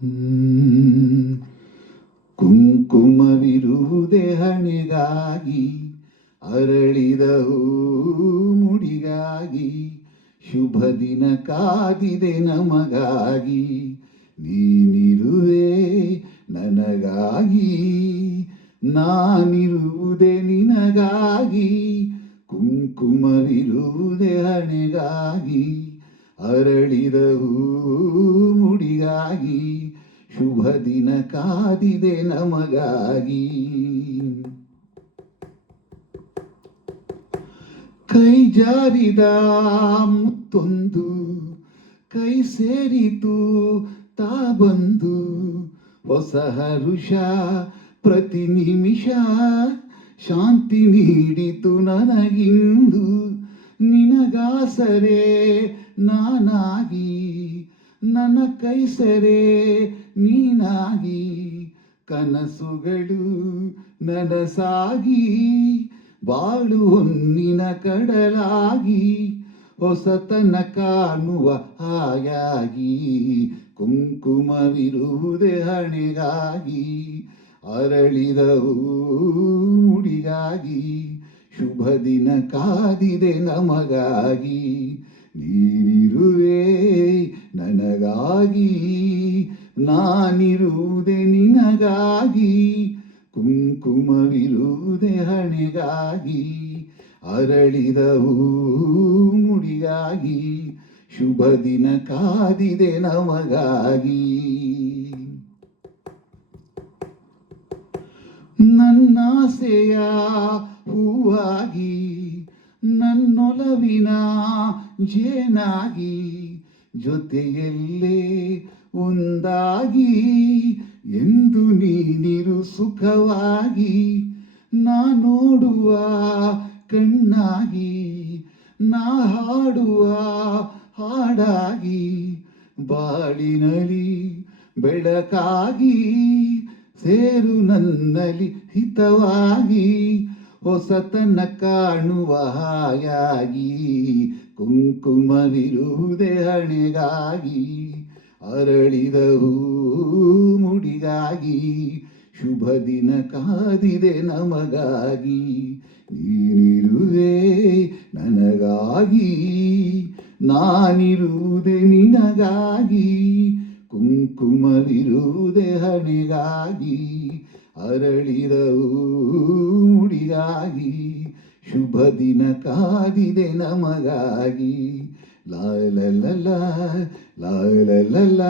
ಹ್ಮ್. ಕುಂಕುಮವಿರುವುದೇ ಹಣೆಗಾಗಿ, ಅರಳಿದ ಹೂ ಮುಡಿಗಾಗಿ, ಶುಭ ದಿನ ಕಾದಿದೆ ನಮಗಾಗಿ, ನೀನಿರುವೆ ನನಗಾಗಿ, ನಾನಿರುವುದೇ ನಿನಗಾಗಿ. ಕುಂಕುಮವಿರುವುದೇ ಹಣೆಗಾಗಿ, ಅರಳಿದ ಹೂ ಮುಡಿಗಾಗಿ, ಶುಭ ದಿನ ಕಾದಿದೆ ನಮಗಾಗಿ. ಕೈ ಜಾರಿದ ಮುತ್ತೊಂದು ಕೈ ಸೇರಿತು ತಾ ಬಂದು, ಹೊಸ ಹರುಷ ಪ್ರತಿ ನಿಮಿಷ ಶಾಂತಿ ನೀಡಿತು ನನಗಿಂದು. ನಿನಗಾಸರೆ ನಾನಾಗಿ, ನನ್ನ ಕೈ ಸರೆ ನೀನಾಗಿ, ಕನಸುಗಳು ನನಸಾಗಿ, ಬಾಳು ಹೊನ್ನಿನ ಕಡಲಾಗಿ, ಹೊಸತನ ಕಾಣುವ ಹಾಯಾಗಿ. ಕುಂಕುಮವಿರುವುದೇ ಹಣೆಗಾಗಿ, ಅರಳಿದ ಹೂ ಮುಡಿಗಾಗಿ, ಶುಭ ದಿನ ಕಾದಿದೆ ನಮಗಾಗಿ, ನೀನಿರುವೆ ನನಗಾಗಿ, ನಾನಿರುವುದೇ ನಿನಗಾಗಿ. ಕುಂಕುಮವಿರುವುದೇ ಹಣೆಗಾಗಿ, ಅರಳಿದ ಹೂ ಮುಡಿಗಾಗಿ, ಶುಭ ದಿನ ಕಾದಿದೆ ನಮಗಾಗಿ. ನನ್ನಾಸೆಯ ಹೂವಾಗಿ, ನನ್ನೊಲವಿನ ಜೇನಾಗಿ, ಜೊತೆಯಲ್ಲೇ ಒಂದಾಗಿ, ಎಂದು ನೀನಿರು ಸುಖವಾಗಿ, ನಾ ನೋಡುವ ಕಣ್ಣಾಗಿ, ನಾ ಹಾಡುವ ಹಾಡಾಗಿ, ಬಾಳಿನಲಿ ಬೆಳಕಾಗಿ, ಸೇರು ನನ್ನಲ್ಲಿ ಹಿತವಾಗಿ, ಹೊಸತನ ಕಾಣುವ ಹಾಯಾಗಿ. ಕುಂಕುಮವಿರುವುದೇ ಹಣೆಗಾಗಿ, ಅರಳಿದ ಹೂ ಮುಡಿಗಾಗಿ, ಶುಭ ದಿನ ಕಾದಿದೆ ನಮಗಾಗಿ, ನೀನಿರುವೆ ನನಗಾಗಿ, ನಾನಿರುವುದೇ ನಿನಗಾಗಿ. ಕುಂಕುಮವಿರುವುದೇ ಹಣೆಗಾಗಿ, ಅರಳಿದ ಹೂ ಮುಡಿಗಾಗಿ, ಶುಭ ದಿನ ಕಾದಿದೆ ನಮಗಾಗಿ. ಲಾ ಲ ಲ ಲ ಲಾ ಲ ಲ ಲ.